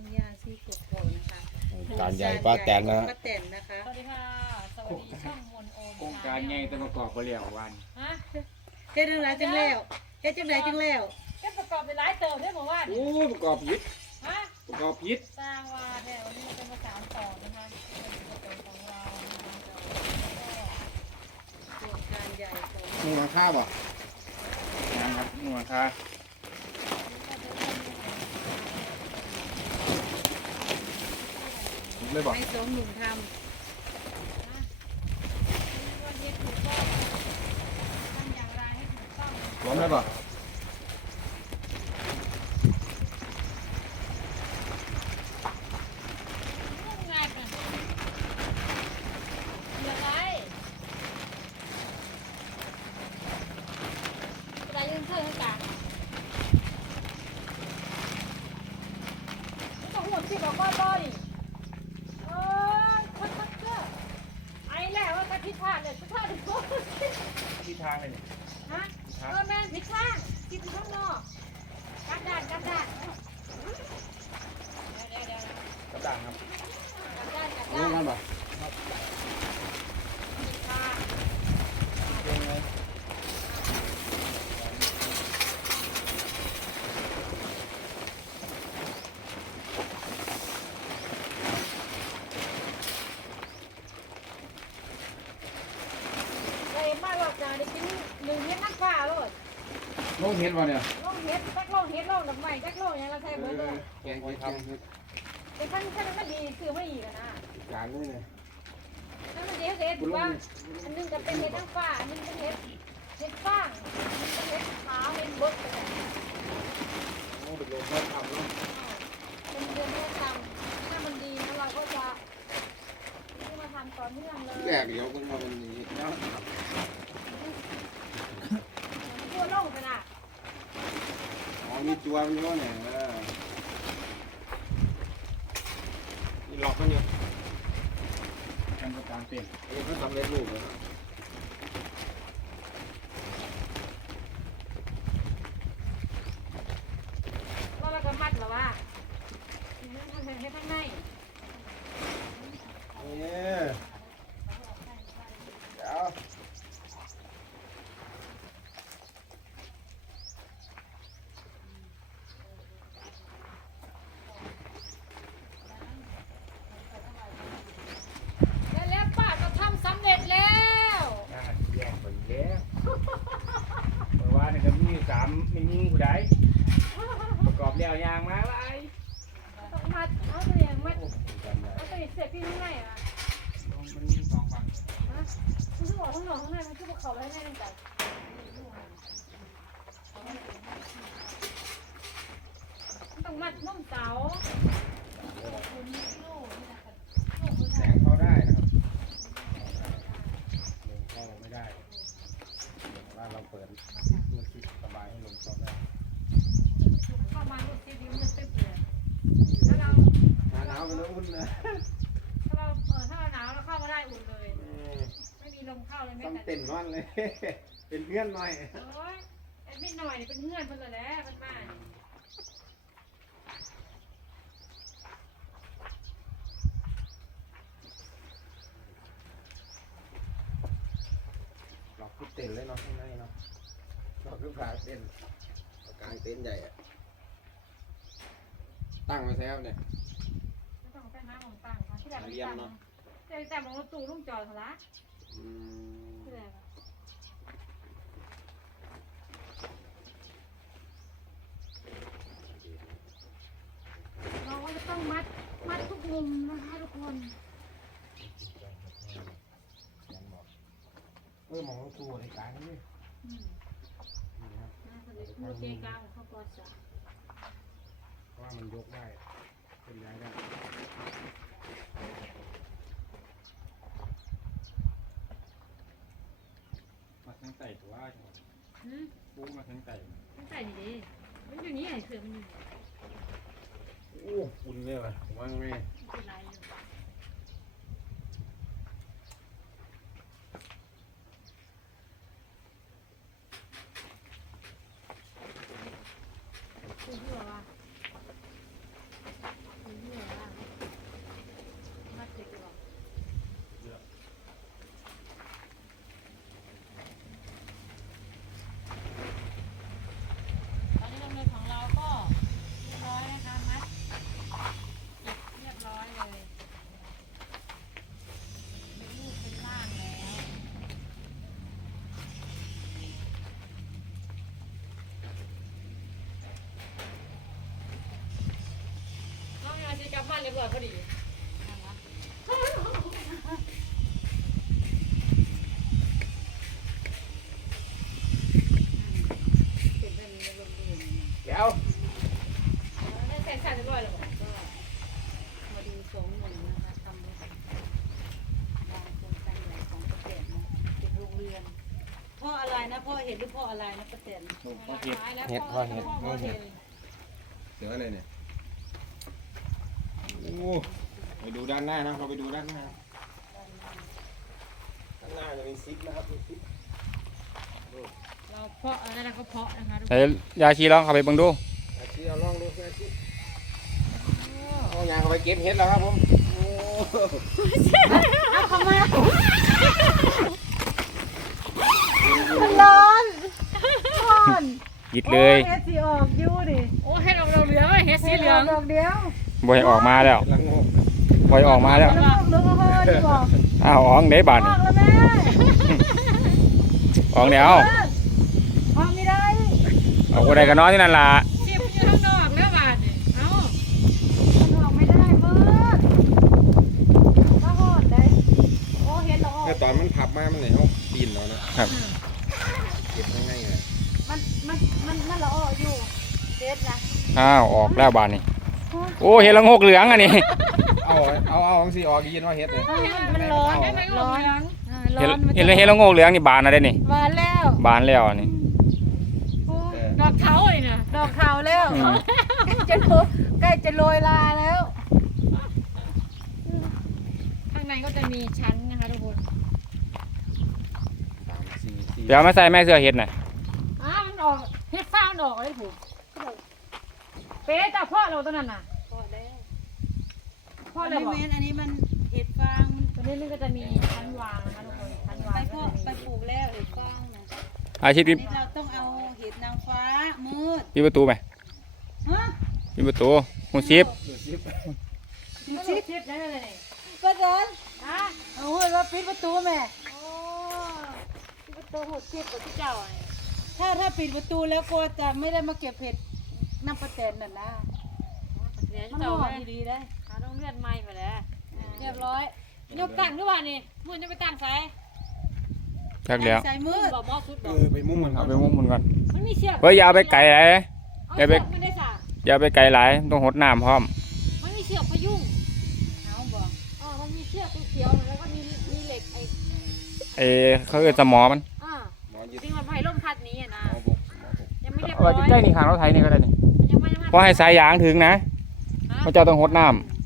คุณยาซีกบโกนะคะการใหญ่ป้าแตนนะฮะป้าแตนนะคะสวัสดีค่ะ สวัสดีช่องมนโอมโครงการใหญ่แต่ประกอบไปแล้ววันฮะเฮ็ดจังไรจังแล้วเฮ็ดจังไรจังแล้วแกประกอบในหลายเติมได้หมดว่าโอ้ประกอบยิดฮะประกอบยิดสร้างว่าแถวนี้มันเป็นภาษานต่อนะคะเป็นของเรานะคะโครงการใหญ่ของมึงมาฆ่าบ่นะครับหัวคา ไม่บอกให้สองหนุ่มทวันนี้ถูกต้องทำอย่างไรให้ถูกต้องร้อนไหมบอกงงานกันอย่างไรอะไรยังเท่ากันต้องหัวที่บอกว่าบ่อยเออคัดคัดเสื้อไอ้แล้วว่าผิด พลาดเลยผิดพลาดถึงตัวที่ทางเลยนี่ฮะเออแม่ผิดข้างผิดข้างนอกกัดด่านกัดด่านเดี๋ยวเดี๋ยวเดี๋ยวกระด่างครับกัดด่านกัดร้อด่านนกันบ่ ผิดข้าง เป็นไง เคยมาหลอกจานได้กินหนึ่งเฮ็ดน้ำปลาเลย ลงเห็นบ่เนี่ยลงเฮ็ดจักลงเฮ็ดลงดอกไม้จักลงอย่างละใส่เบิดเลยแกงเห็ดแกงเห็ดแต่ขั้นขั้นมันดีคือไม่อีกอะนะจานนี่เนี่ยถ้ามันเฮ็ดเฮ็ดว่าอันนึงจะเป็นเฮ็ดน้ำปลาอันนึงเป็นเฮ็ดเฮ็ดฟางอันนึงเป็นเฮ็ดขาวเฮ็ดเบิดไปเลยโอ้เป็นลมแล้วทำเนาะเป็นเดือนที่ทำถ้ามันดีแล้วเราก็จะที่มาทำต่อเนื่องเลยแรกเดี๋ยวมันมาเป็นอย่างนี้เนาะ ทั่วโลกกันอะ อ๋อ มีจัวมีว่าเนี่ยเออนี่หลอกมันอยู่กันประการเต็มเอ้ยเขาทำเล็กลูกเลยนะแล้วเราก็มัดหรอว่าให้ข้างใน เนี่ยเดี๋ยว แล้วแล้วป้าก็ทำสำเร็จแล้ว น่าแย่งไปแล้วเพราะว่านี่ก็มีสามมียิงผู้ใดประกอบแล้วยางมาไว้ ต้องมัดเอาตัวอย่างมัด โอ้โหจำได้ เอาตัวอย่างเสียบที่ข้างในอะ มันมีสองฝั่ง นะมันคือบอกข้างนอกข้างในมันคือบอกเขาไว้ข้างในนั่นแต่ต้องมัดนุ่มเสา แสงเข้าได้นะครับลมเข้าไม่ได้บ้านเราเปิดมืดคิดสบายให้ลมเข้าได้ เข้ามาดูซีดีมันตึ๊บเลยถ้าเรา หนาหนาวไปแล้วอุ่นนะ ถ้าเราเออถ้าเราหนาวเราเข้ามาได้อุ่นเลย ไม่มีลมเข้าเลยไม่ต้องแต่เต้นวันเลย เป็นเพื่อนหน่อยโอ้ยไอ้ไม่หน่อยนี่เป็นเพื่อนเพิ่นเลยแหละเพิ่นมานี่หลอกคือเต้นเลยเนาะข้างในเนาะหลอกคือขาเต้นกลางเต้นใหญ่อะตั้งไว้แล้วเนี่ย ไม่ต้องแต่งน้ำของต่างค่ะที่แรกมันต่างที่ แรกแต่มองรถตู้ลุงจอดเหรอละอืมที่แรกอะเราก็จะต้องมัดมัดทุกมุมนะคะทุกคนยังบอกเออหมองลงตัวในกลางนี่อืมนี่ครับน่าจะได้มือเกกาของเขาก็จะเพราะว่ามันยกได้เป็นย้ายได้ มา ทั้งไต่ตัวหืมปูมาทั้งไต่มันใส่ดีดิมันอยู่นี่ไอ้เสือมันอยู่นี่โอ้อุ่นเลยว่ะผมว่าไงมันเป็นไรอยู่คุณที่บอกว่าคุณ ร้อยพอดีเดี๋ยวใส่ใส่เรียบร้อยแล้วก็มาดูสองหนุ่มนะคะทำงานโครงการใหญ่ของประเทศนะเป็นโรงเรือนพ่ออะไรนะพ่อเห็นหรือพ่ออะไรนะประเทศพอเห็ดเห็ดพ่อเห็ดพ่อเห็นเสืออะไรเนี่ย อ้ไปดูด้านหน้านะเราไปดูด้านหน้า ด้านหน้าจะมีซิปนะครับมีซิปเราเพาะอันนั้นก็เพาะนะคะใส่ยาชีลองเข้าไปเบิ่งดูอาชีพเอาลองดูเพื่ออาชีพเอายางเข้าไปเก็บเห็ดแล้วครับผมโอ้ร้อนร้อนยิดเลยเฮ็ดสีออกอยู่ดิโอ้เห็ดออกเราเหลืองเห็ดสีเหลือง ดอกเดียว บ่ให้ออกมาแล้วเห็ดละโงกบ่ให้ออกมาแล้วแล้วออกลูกเฮ้ยดิบอกอ้าวออกได้บาดอนี่อกแล้วแม่ออกแล้วออกไม่ได้ออกบ่ได้ก็นอนที่นั่นล่ะเสียบอยู่ข้างนอกแล้วบาดเนี่ยเอ้ามันออกไม่ได้เบิดก็หอดได้โอ้เห็นแล้วออกแต่ตอนมันพับมามันไหนเอาปีนแล้วนะครับเก็บง่ายๆเลยมันมันมันมันละออกอยู่เด็ดนะอ้าวออกแล้วบาดนี่ โอ้เห็ดละโงกเหลืองอันนี้ เอาเอาเอาของสิออกยินว่าเห็ดเลยมันร้อนเห็ดมันออกเหลืองอ่าร้เห็ดอนมันเห็ดละเห็ดละโงกเหลืองนี่บานอะไรนี่ หวานแล้ว บานแล้วอันนี่โอ้ดอกเท้าเลยนะดอกขาวแล้วอืม จะโรยใกล้จะโรยลาแล้ว ข้างในก็จะมีชั้นนะคะทุกคนสามสี่สี่เดี๋ยวเอามาใส่แม่เสื้อเห็ดน่ะอ้ามันออกเห็ดฟ้ามันออกเลยผูก เป๊ะแต่พ่อเราตัวนั้นน่ะพอแล้วพ่ออันเลยนี้บอกเว้นอันนี้มันเห็ดฟางตัวนี้มันก็จะมีชั้นวางนะคะทุกคนชั้นวาไปงเพาะไปปลูกแล้วเห็ดฟางนะอาชีพอัปินดนี้เราต้องเอาเห็ดนางฟ้ามืดปิดประตูไหมฮะปิดประตูหูซิปดูซิปมันชิบชิบได้เลยนี่ประเดินฮะเอาเฮ้ยว่าปิดประตูแม่โอ้ที่ประตูหกชิบกับที่เจ้าไงถ้าถ้าปิดประตูแล้วกลัวจะไม่ได้มาเก็บเห็ด น้ำประเตนน่ะนะเดี๋ยวมันเจ้าห่อไว้ดีๆได้หาต้องเลื่อนไม้ไปแล้ว เรียบร้อยยกตั้งด้วยว่านี่มึงจะไปตั้งไสชักแล้วใส่มืดบอกหมอสุดบเออกอไปมุมมันเอาไปมุมมันก่อนมันมีเชือกเฮ้ยอย่าเอาไปไกลไหลาย เอาอย่าเชืไปอกมันได้สาอย่าไปไกลหลายต้องหดน้ำพร้อม มันมีเชือกพยุงเอาบอกอ๋อมันมีเชือกเขียวๆแล้วก็มีมีเหล็กไอ้เอเขาเอิ้นสมอมันอ่าหมอยึดจริงมันให้ลมพัดนี้อะนะหมอบกหมอบกยังไม่เรียบเอาร้ไว้อยใกล้ๆนี่ข้างรถไถนี่ก็ได้นี่ พราะให้สายยางถึงนะพระเจ้าต้องหดน้ำ